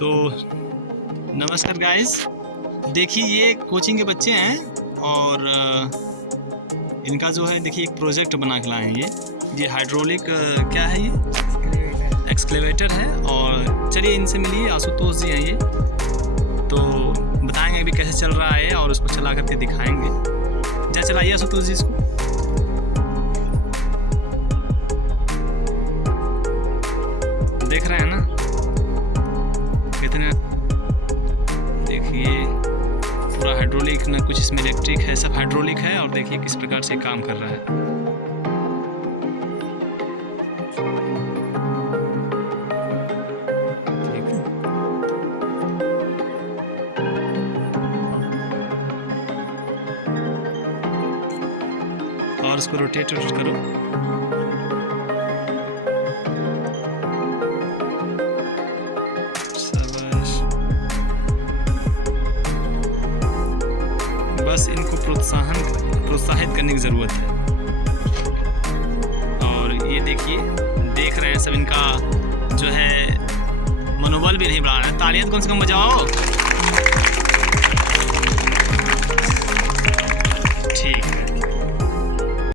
तो नमस्कार गाइस, देखिए ये कोचिंग के बच्चे हैं और इनका जो है देखिए एक प्रोजेक्ट बना के लाए हैं। ये हाइड्रोलिक क्या है, ये एक्सकेवेटर है। और चलिए इनसे मिलिए, आशुतोष जी हैं ये, तो बताएंगे अभी कैसे चल रहा है और उसको चला करके दिखाएंगे। जा चलाइए आशुतोष जी इसको। देख रहे हैं ना कितने, देखिए पूरा हाइड्रोलिक, ना कुछ इसमें इलेक्ट्रिक है, सब हाइड्रोलिक है। और देखिए किस प्रकार से काम कर रहा है। और इसको रोटेट करो। बस इनको प्रोत्साहित करने की ज़रूरत है। और ये देखिए, देख रहे हैं सब, इनका जो है मनोबल भी नहीं बढ़ा रहा है। तालियां कम से कम बजाओ। ठीक।